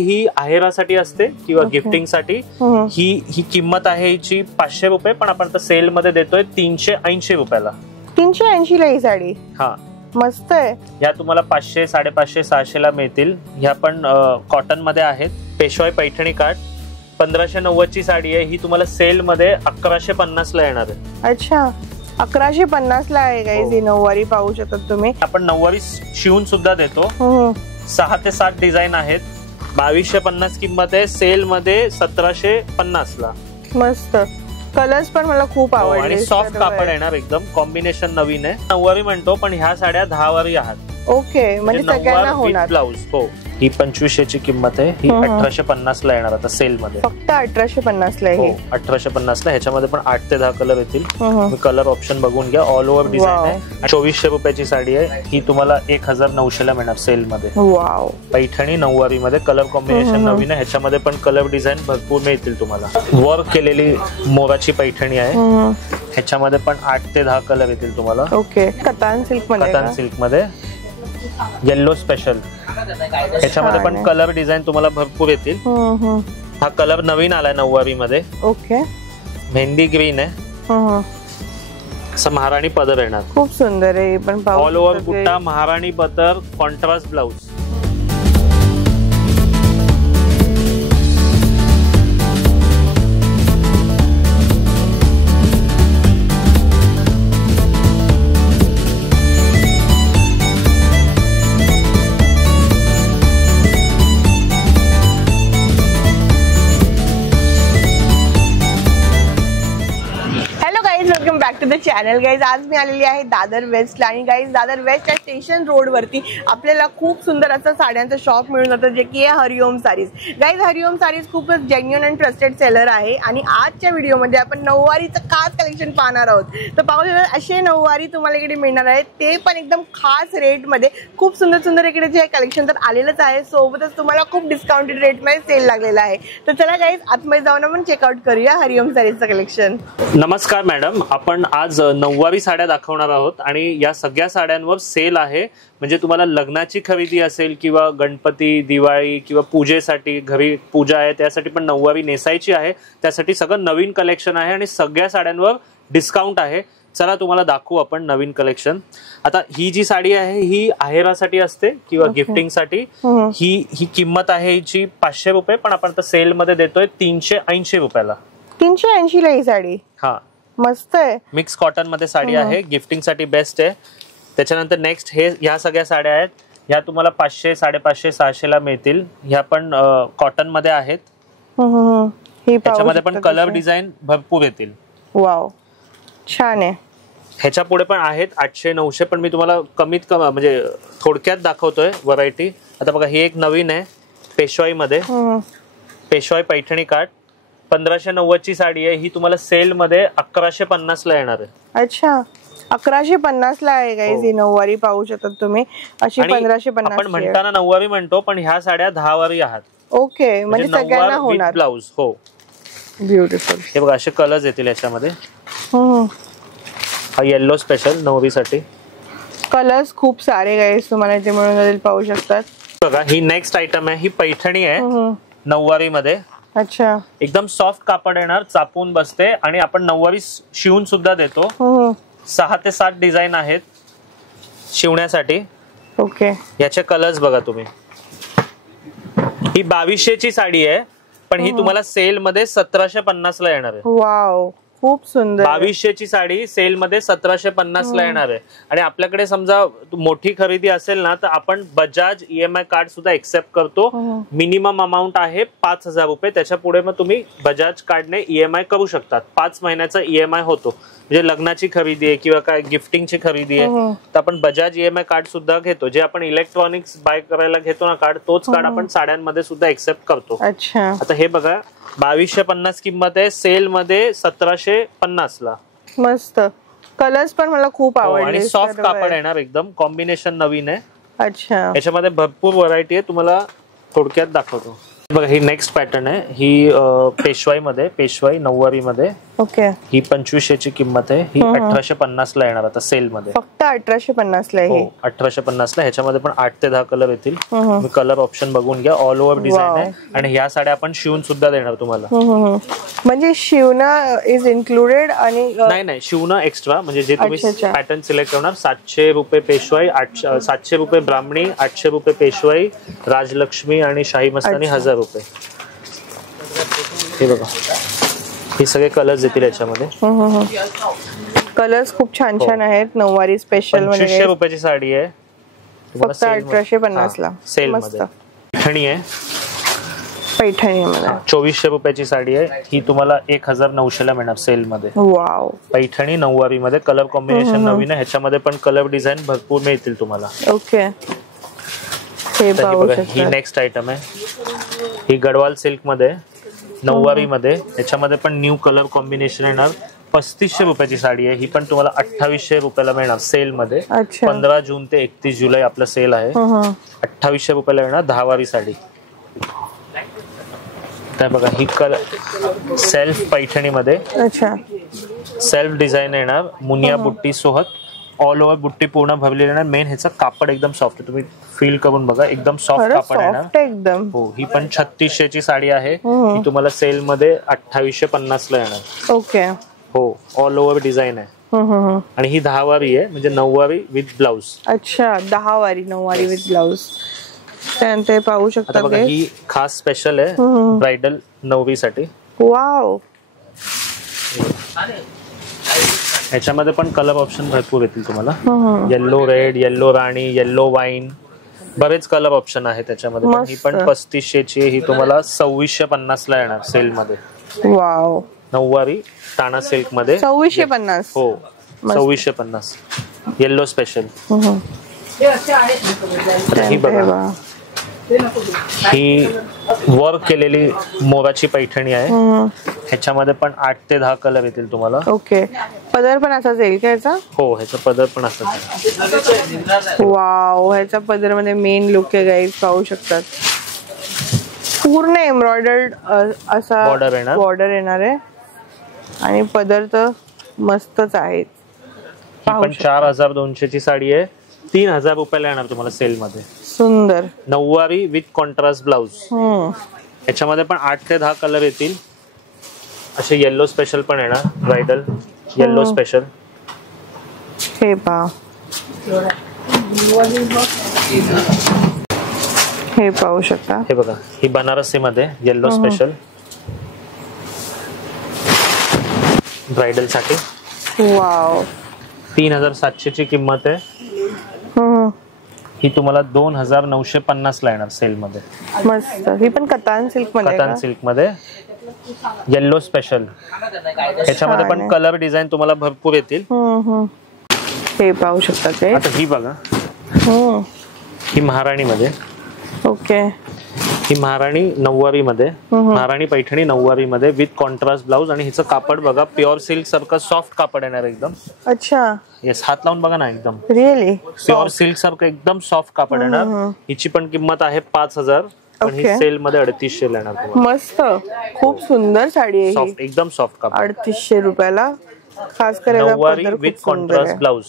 ही आहेरासाठी असते किंवा गिफ्टिंग साठी। ही किंमत आहे हिची 500 रुपये, पण आपण आता सेल मध्ये देतोय 380 रुपयाला। 380 ला ही साडी? हा, मस्त आहे। या तुम्हाला 500, 550, 600 ला मिळतील। ह्या पण कॉटन मध्ये आहेत। पेशवाई पैठणी काठ 1590 ची साडी आहे। ही तुम्हाला सेल मध्ये 1150 ला येणार आहे। अच्छा, 1150 ला आहे गाइस। ही नऊवारी पाहू शकता तुम्ही। आपण नऊवारी शिवून सुद्धा देतो। 6 ते 7 डिझाइन आहेत। 2250 किंमत आहे, सेल मध्ये 1750 ला। मस्त कलर्स पण मला खूप आवडले आणि सॉफ्ट कापड येणार, एकदम कॉम्बिनेशन नवीन आहे। नऊवारी म्हणतो पण ह्या साड्या 10 वारी आहात। ओके, म्हणजे सगळ्यांना होणार। ब्लाउज हो, ही 2500 ची किंमत आहे। ही 1850 ला येणार आता सेल मध्ये। फक्त 1850 ला आहे। 1850 ला। ह्याच्यामध्ये पण 8 ते 10 कलर येतील। कलर ऑप्शन बघून घ्या। ऑल ओव्हर डिझाइन आहे। 2400 रुपयाची साडी आहे। ही तुम्हाला 1900 ला मिळणार सेल मध्ये। वाव, पैठणी नऊवारी मध्ये कलर कॉम्बिनेशन नवीन आहे। ह्याच्यामध्ये पण कलर डिझाइन भरपूर मिळतील तुम्हाला। वर्क केलेली मोराची पैठणी आहे। ह्याच्यामध्ये पण 8 ते 10 कलर येतील तुम्हाला। ओके, कतान सिल्क मध्ये। कतान सिल्क मध्ये येलो स्पेशल। ह्याच्यामध्ये पण कलर डिझाइन तुम्हाला भरपूर येतील। हा कलर नवीन आलाय नऊवारी मध्ये। ओके, मेहंदी ग्रीन आहे। असं महाराणी पदर येणार। खूप सुंदर आहे। पण ऑल ओव्हर बुट्टा, महाराणी पदर, contrast blouse. Back to the channel guys. आज मी आलेली आहे दादर वेस्टला। आणि guys Dadar west station road वरती आपल्याला खूप सुंदर असं साड्यांचं शॉप मिळून जातं, जे की आहे हरिओम सारीज। गाइज हरिओम सारीज खूपच जेन्युइन अँड ट्रस्टेड सेलर आहे। आणि आजच्या व्हिडिओमध्ये आपण नऊवारीचं खास कलेक्शन पाहणार आहोत। तर पाहू शकता असे नऊवारी तुम्हाला इकडे मिळणार आहे, ते पण एकदम खास रेट मध्ये। खूप सुंदर सुंदर इकडे जे कलेक्शन तर आलेलंच आहे, सोबतच तुम्हाला खूप डिस्काउंटेड रेट मध्ये सेल लागलेला आहे। तर चला गाइज आतमध्ये जाऊन आपण चेकआउट करूया हरिओम सारीजचं कलेक्शन। नमस्कार मॅडम, आपण आज नऊवारी साड्या दाखवणार आहोत आणि या सगळ्या साड्यांवर सेल आहे। म्हणजे तुम्हाला लग्नाची खरेदी असेल किंवा गणपती, दिवाळी किंवा पूजेसाठी, घरी पूजा आहे त्यासाठी पण नऊवारी नेसायची आहे, त्यासाठी सगळं नवीन कलेक्शन आहे आणि सगळ्या साड्यांवर डिस्काउंट आहे। चला तुम्हाला दाखवू आपण नवीन कलेक्शन। आता ही जी साडी आहे ही आहेरासाठी असते किंवा गिफ्टिंग साठी। ही किंमत आहे हिची 500 रुपये, पण आपण आता सेल मध्ये देतोय 380 रुपयाला। 380 ला ही साडी? हा, मस्त आहे। मिक्स कॉटन मध्ये साडी आहे, गिफ्टिंग साठी बेस्ट आहे। त्याच्यानंतर नेक्स्ट ह्या सगळ्या साड्या आहेत। ह्या तुम्हाला 500, 550, 600 ला मिळतील। ह्या पण कॉटन मध्ये आहेत। ह्याच्यामध्ये पण कलर डिझाइन भरपूर येतील। वाव, छान आहे। ह्याच्या पुढे पण आहेत 800, 900, पण मी तुम्हाला कमीत कमी म्हणजे थोडक्यात दाखवतोय व्हरायटी। आता बघा ही एक नवीन आहे पेशवाई मध्ये। पेशवाई पैठणी काठ 1590 ची साडी आहे। ही तुम्हाला सेल मध्ये 1150 ला येणार आहे। अच्छा, 1150 ला आहे गाइस। ही नऊवारी पाहू शकता तुम्ही, अशी 1550। आपण म्हणताना नऊवारी म्हणतो पण ह्या साड्या 10 वारी आहात। ओके, म्हणजे सगळ्यांना होणार। ब्लाउज हो, ब्युटिफुल। हे बघा असे कलर्स येतील याच्यामध्ये। हा येलो स्पेशल नवरीसाठी। कलर्स खूप सारे गाइस तुम्हाला इथे मिळून जातील, पाहू शकतात। बघा ही नेक्स्ट आयटम आहे। ही पैठणी आहे नऊवारी मध्ये। अच्छा, एकदम सॉफ्ट कापड येणार, चापून बसते आणि आपण नऊवारी शिवून सुद्धा देतो। 6 ते 7 डिझाइन आहेत शिवण्यासाठी। ओके, याचे कलर्स बघा तुम्ही। ही 2200 ची साडी आहे, पण ही तुम्हाला सेल मध्ये 1750 ला येणार आहे। वाव, खूप सुंदर। 2200 ची साडी सेल मध्ये 1750 ला येणार आहे। आणि आपल्याकडे समजा मोठी खरेदी असेल ना, तर आपण बजाज EMI कार्ड सुद्धा एक्सेप्ट करतो। मिनिमम अमाउंट आहे 5000 रुपये। त्याच्या पुढे मग तुम्ही बजाज कार्डने EMI करू शकतात। 5 महिन्याचा EMI होतो। म्हणजे लग्नाची खरेदी आहे किंवा काय गिफ्टिंगची खरेदी आहे तर आपण बजाज EMI कार्ड सुद्धा घेतो। जे आपण इलेक्ट्रॉनिक्स बाय करायला घेतो ना कार्ड, तोच कार्ड आपण साड्यांमध्ये सुद्धा एक्सेप्ट करतो। अच्छा, आता हे बघा 2250 किंमत आहे, सेल मध्ये 1750 ला। मस्त कलर्स पण मला खूप आवडले आणि सॉफ्ट कापड येणार, एकदम कॉम्बिनेशन नवीन आहे। अच्छा, याच्यामध्ये भरपूर व्हरायटी आहे, तुम्हाला थोडक्यात दाखवतो। बघा ही नेक्स्ट पॅटर्न आहे। ही पेशवाई मध्ये, पेशवाई नऊवारी मध्ये ओके, ही 2500 ची किंमत आहे. ही 1850 ला येणार आता सेल मध्ये. फक्त 1850 ला आहे. 1850 ला. ह्याच्यामध्ये पण 8 ते 10 कलर येतील. तुम्ही कलर ऑप्शन बघून घ्या. ऑल ओव्हर डिझाईन आहे आणि ह्या साड्या आपण शिवून सुद्धा देणार तुम्हाला. म्हणजे शिवणं इज इन्क्लुडेड आणि नाही शिवणं एक्स्ट्रा. म्हणजे जे तुम्ही पॅटर्न सिलेक्ट करणार 700 रुपये पेशवाई, 700 रुपये ब्राह्मणी, 800 रुपये पेशवाई, राजलक्ष्मी आणि शाही मस्तानी 1000 रुपये. हे बघा, हे सगळे कलर्स येतील याच्यामध्ये. कलर्स खूप छान छान आहेत. नऊवारी स्पेशल मध्ये 2500 रुपयाची साडी आहे. फक्त 1850 ला सेल मध्ये. पैठणी आहे. पैठणी मध्ये 2400 रुपयाची साडी आहे. ही तुम्हाला 1900 ला मिळणार सेल मध्ये. वाव. पैठणी नऊवारी मध्ये. कलर कॉम्बिनेशन नवीन आहे. ह्याच्यामध्ये पण कलर डिझाईन भरपूर मिळतील तुम्हाला. ओके, हे बघा, ही नेक्स्ट आयटम आहे. ही गडवाल सिल्क मध्ये नऊवारी मध्ये. याच्यामध्ये पण न्यू कलर कॉम्बिनेशन येणार. 3500 रुपयाची साडी आहे. ही पण तुम्हाला 2800 रुपयाला मिळणार सेल मध्ये. 15 जून ते 31 जुलै आपलं सेल आहे. 2800 रुपयाला येणार 10 वारी साडी. काय बघा, ही कलर सेल्फ पैठणी मध्ये. अच्छा, सेल्फ डिझाईन येणार. मुनिया बुट्टी सोबत. ऑल ओव्हर बुट्टी पूर्ण भरलेली येणार. मेन ह्याचं कापड एकदम सॉफ्ट आहे. तुम्ही फील करून बघा, एकदम सॉफ्ट कापड येणार एकदम. हो. ही पण 3600 ची साडी आहे. ही तुम्हाला सेल मध्ये 2850 ला येणार. ओके, हो. ऑल ओव्हर डिझाईन आहे. आणि ही 10 वारी आहे. म्हणजे 9 वारी विथ ब्लाउज. अच्छा, 10 वारी 9 वारी विथ ब्लाउज. त्यानंतर पाहू शकता बघा, ही खास स्पेशल आहे ब्रायडल नवरी साठी. वाव. याच्यामध्ये पण कलर ऑप्शन भरपूर येतील तुम्हाला. येल्लो रेड, येल्लो राणी, येल्लो वाईन, बरेच कलर ऑप्शन आहे त्याच्यामध्ये. ही पण 3500 ची. ही तुम्हाला 2650 ला येणार सेल मध्ये. वाव. नऊवारी टाणा सिल्क मध्ये. 2650. हो, 2650. Yellow special. ही बघा, ही वर्क केलेली मोराची पैठणी आहे. ह्याच्यामध्ये पण 8 ते 10 कलर येतील तुम्हाला. ओके, पदर पण असाच येईल का ह्याचा? हो, ह्याचा पदर पण असाच. वाव. ह्याचा पदर मध्ये मेन लुक आहे गाईज, पाहू शकतात. पूर्ण एम्ब्रॉयडर्ड असा बॉर्डर येणार आहे. आणि पदर तर मस्तच आहे. पण 4200 ची साडी आहे. 3000 रुपयाला येणार तुम्हाला सेल मध्ये. सुंदर. नऊवारी विथ कॉन्ट्रास्ट ब्लाउज. याच्यामध्ये पण 8 ते 10 कलर येतील. असे येल्लो स्पेशल पण येणार. Bridal yellow special. हे पहा, हे पाहू शकता. हे बघा, ही बनारसी मध्ये येल्लो स्पेशल ब्रायडल साठी. वाव. 3700 ची किंमत आहे. ही तुम्हाला 2950 ला येणार सेल मध्ये. मस्त. ही पण कतान सिल्क मध्ये. कतान सिल्क मध्ये येल्लो स्पेशल. ह्याच्यामध्ये पण कलर डिझाईन तुम्हाला भरपूर येतील. हे पाहू शकता ते. आता ही बघा, ही महाराणी मध्ये. ओके, ही महाराणी नऊवारी मध्ये. महाराणी पैठणी नऊवारी मध्ये विथ कॉन्ट्रास्ट ब्लाउज. आणि हिचं कापड बघा, प्युअर सिल्क सारखं सॉफ्ट कापड येणार एकदम. अच्छा. येस, हात लावून बघा ना, एकदम रिअली प्युअर सिल्क सारखं एकदम सॉफ्ट कापड येणार. हिची पण किंमत आहे 5000. पण ही सेल मध्ये 3800 ला येणार. मस्त, खूप सुंदर साडी आहे. सॉफ्ट, एकदम सॉफ्ट कापड. 3800 रुपयाला. खास करायला नऊवारी with contrast blouse.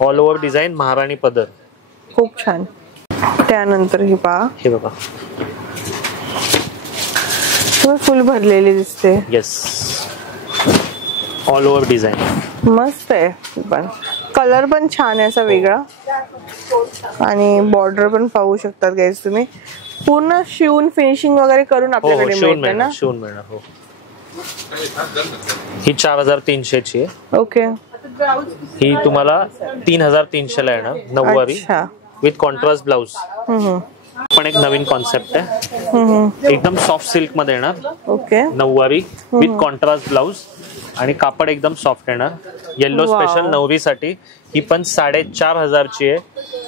All over design महाराणी पदर. खूप छान. त्यानंतर ही पहा, हे बघा, फुल भरलेली दिसते. Yes, all over design. मस्त आहे. पण कलर पण छान आहे असा वेगळा. आणि बॉर्डर पण पाहू शकतात गाईज तुम्ही. पूर्ण शिवून फिनिशिंग वगैरे करून आपल्याकडे मिळते ना. शिवून मिळणार. हो. ही 4300 ची आहे. ओके. ही तुम्हाला 3300 ला येणार नऊवारी विथ कॉन्ट्रास्ट ब्लाउज. पण एक नवीन कॉन्सेप्ट आहे. एकदम सॉफ्ट सिल्क मध्ये येणार. Okay. Nauvari with contrast blouse. आणि कापड एकदम सॉफ्ट येणार. Yellow special नवरीसाठी. ही पण 4500 ची आहे.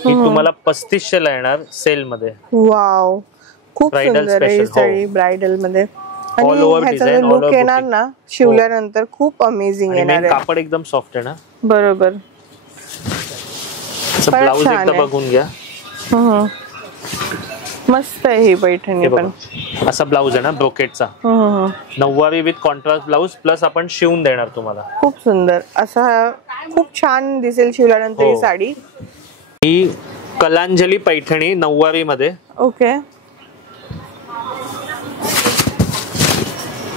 ही तुम्हाला 3500 ला येणार सेल मध्ये. वाव, खूप सुंदर आहे साडी ब्रायडल मध्ये. ऑल ओव्हर डिझाईन, लुक येणार ना शिवल्यानंतर खूप अमेझिंग येणार आहे. कापड एकदम सॉफ्ट येणार. बरोबर. ब्लाउज एकदा बघून घ्या. मस्त आहे ही पैठणी पण. असा ब्लाऊज आहे ना ब्रोकेटचा. नऊवारी विथ कॉन्ट्रास्ट ब्लाऊज प्लस आपण शिवून देणार तुम्हाला. खूप सुंदर असा, खूप छान दिसेल शिवल्यानंतर ही साडी. ही कलांजली पैठणी नऊवारी मध्ये. ओके.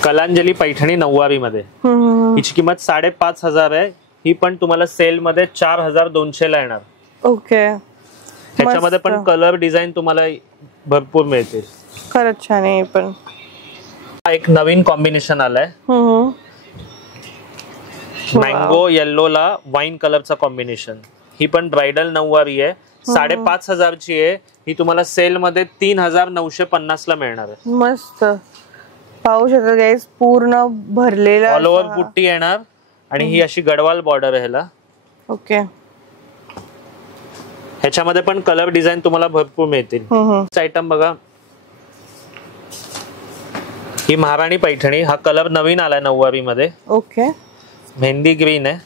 कलांजली पैठणी नऊवारी मध्ये. हिची किंमत 5,500 आहे. ही पण तुम्हाला सेल मध्ये 4,200 ला येणार. ओके. त्याच्यामध्ये पण कलर डिझाईन तुम्हाला भरपूर मिळतील. खरंच छान आहे पण. एक नवीन कॉम्बिनेशन आलाय. मँगो येल्लो ला वाईन कलरचा कॉम्बिनेशन. ही पण ब्रायडल नऊवारी आहे. 5,500 ची आहे. ही तुम्हाला सेल मध्ये 3,950 ला मिळणार आहे. मस्त. पाहू शकता गाईस, पूर्ण भरलेला ऑल ओव्हर बुट्टी येणार आणि ही अशी गडवाल बॉर्डर आहे ह्याला. ओके. ह्याच्यामध्ये पण कलर डिझाईन तुम्हाला भरपूर मिळतील. आयटम बघा, ही महाराणी पैठणी. हा कलर नवीन आलाय नऊवारी मध्ये. ओके. मेहंदी ग्रीन आहे.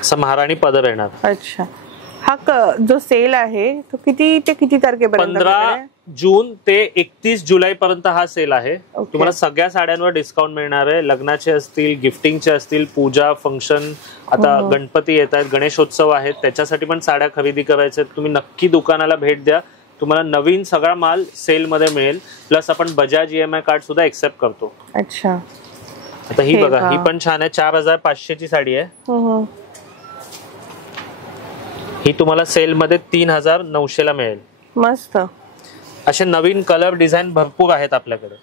असं महाराणी पदर येणार. अच्छा. हा जो सेल आहे तो किती ते किती तारखेपर्यंत? 15 जून ते 31 जुलै पर्यंत हा सेल आहे. तुम्हाला सगळ्या साड्यांवर डिस्काउंट मिळणार आहे. लग्नाचे असतील, गिफ्टिंगचे असतील, पूजा फंक्शन, आता गणपती येत आहेत, गणेशोत्सव आहेत, त्याच्यासाठी पण साड्या खरेदी करायच्या. तुम्ही नक्की दुकानाला भेट द्या. तुम्हाला नवीन सगळा माल सेल मध्ये मिळेल. प्लस आपण बजाज EMI कार्ड सुद्धा एक्सेप्ट करतो. अच्छा. आता ही बघा, ही पण छान आहे. 4,500 ची साडी आहे. ही तुम्हाला सेल मध्ये 3,900 ला मिळेल. मस्त. असे नवीन कलर डिझाईन भरपूर आहेत आपल्याकडे.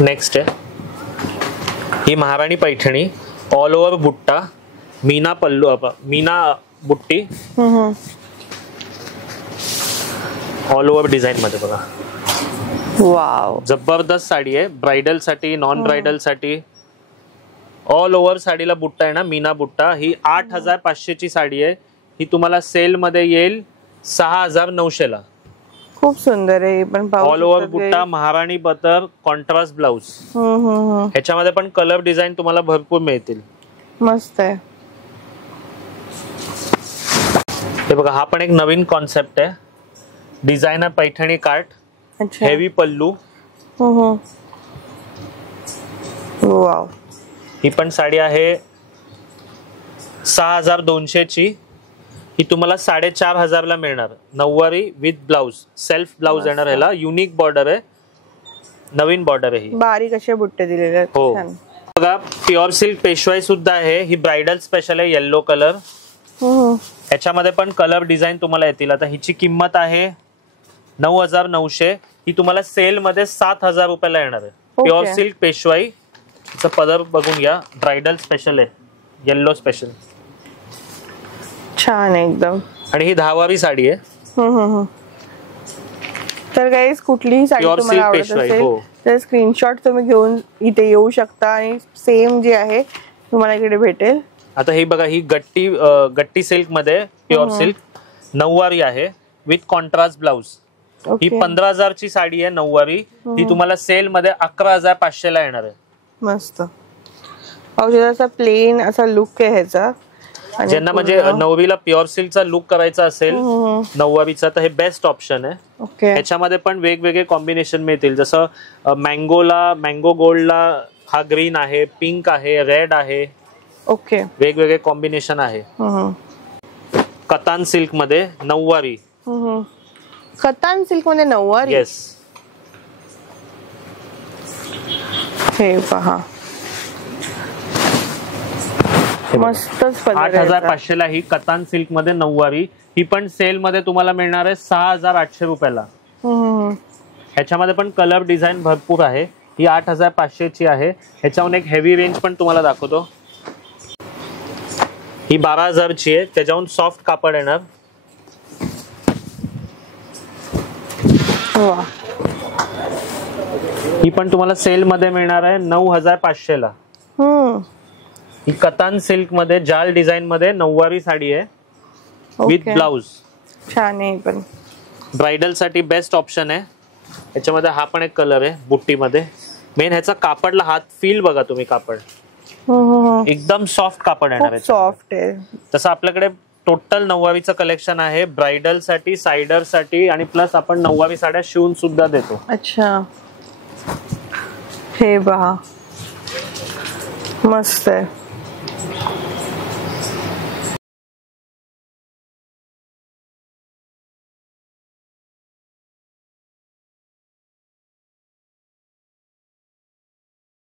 नेक्स्ट आहे ही महाराणी पैठणी. ऑल ओव्हर बुट्टा, मीना पल्लू, मीना बुट्टी, ऑल ओव्हर डिझाईन मध्ये बघा. वाव, जबरदस्त साडी आहे. ब्रायडल साठी, नॉन ब्रायडल साठी ऑल ओव्हर साडीला बुट्टा आहे ना, मीना बुट्टा. ही 8,500 ची साडी आहे. ही तुम्हाला सेल मध्ये येईल 6,900 ला. खूप सुंदर आहे पण. ऑल ओव्हर बुट्टा, महाराणी बटर, कॉन्ट्रास्ट ब्लाउज. ह्याच्यामध्ये पण कलर डिझाईन तुम्हाला भरपूर मिळतील. मस्त आहे. हे बघा, हा पण एक नवीन कॉन्सेप्ट आहे. डिझायनर पैठणी काठ, हेवी पल्लू. वाव. ही पण साडी आहे 6,200 ची. ही तुम्हाला 4,500 ला मिळणार. नऊवारी विथ ब्लाउज, सेल्फ ब्लाउज येणार. ह्याला युनिक बॉर्डर आहे, नवीन बॉर्डर आहे. ही बारीक असे बुट्टे दिलेले आहेत. हो बघा, प्युअर सिल्क पेशवाई सुद्धा आहे. ही ब्रायडल स्पेशल आहे, येल्लो कलर. ह्याच्यामध्ये पण कलर डिझाईन तुम्हाला येतील. आता हिची किंमत आहे 9,900. ही तुम्हाला सेल मध्ये 7,000 रुपयाला येणार आहे. प्युअर सिल्क पेशवाई. तिचा पदर बघून घ्या, ब्रायडल स्पेशल आहे, येल्लो स्पेशल. छान एकदम. आणि ही 10वारी साडी आहे. तर गाईस, कुठलीही साडी तुम्हाला आवडत असेल तर स्क्रीनशॉट तुम्ही घेऊन इथे येऊ शकता आणि सेम जे आहे तुम्हाला इकडे भेटेल. आता ही बघा, ही गट्टी सिल्क मध्ये प्युअर सिल्क नऊवारी आहे विथ कॉन्ट्रास्ट ब्लाउज. ही 15,000 ची साडी आहे नऊवारी. ही तुम्हाला सेल मध्ये 11,500 ला येणार आहे. मस्त. असा प्लेन असा लुक आहे ह्याचा. ज्यांना म्हणजे नवरीला प्युअर सिल्कचा लुक करायचा असेल नऊवारीचा, तर हे बेस्ट ऑप्शन आहे. ह्याच्यामध्ये पण वेगवेगळे कॉम्बिनेशन मिळतील. जसं मँगो गोल्डला हा ग्रीन आहे, पिंक आहे, रेड आहे. ओके. वेगवेगळे कॉम्बिनेशन आहे. कतान सिल्क मध्ये नऊवारी. कतान सिल्क मध्ये नऊवारी. येस. हे पहा, मस्तच. 8,500 ला ही कतान सिल्क मध्ये नऊवारी. ही पण सेल मध्ये तुम्हाला मिळणार आहे 6,800 रुपयाला. ह्याच्यामध्ये पण कलर डिझाईन भरपूर आहे. ही 8,500 ची आहे. ह्याच्याहून एक हेवी रेंज पण तुम्हाला दाखवतो. ही 12,000 ची आहे. त्याच्याहून सॉफ्ट कापड येणार. ही पण तुम्हाला सेल मध्ये मिळणार आहे 9,500 ला. ही कतान सिल्क मध्ये जाल डिझाईन मध्ये नऊवारी साडी आहे विथ ब्लाउज. छान आहे पण. ब्रायडल साठी बेस्ट ऑप्शन आहे. याच्यामध्ये हा पण एक कलर आहे बुट्टी मध्ये. मेन ह्याचा कापडला हात फील बघा तुम्ही. कापड एकदम सॉफ्ट कापड येणार आहे. सॉफ्ट आहे. तसं आपल्याकडे टोटल नऊवारीचं कलेक्शन आहे, ब्रायडल साठी, सायडर साठी, आणि प्लस आपण नऊवारी साड्या शिवून सुद्धा देतो. अच्छा, हे पहा मस्त आहे.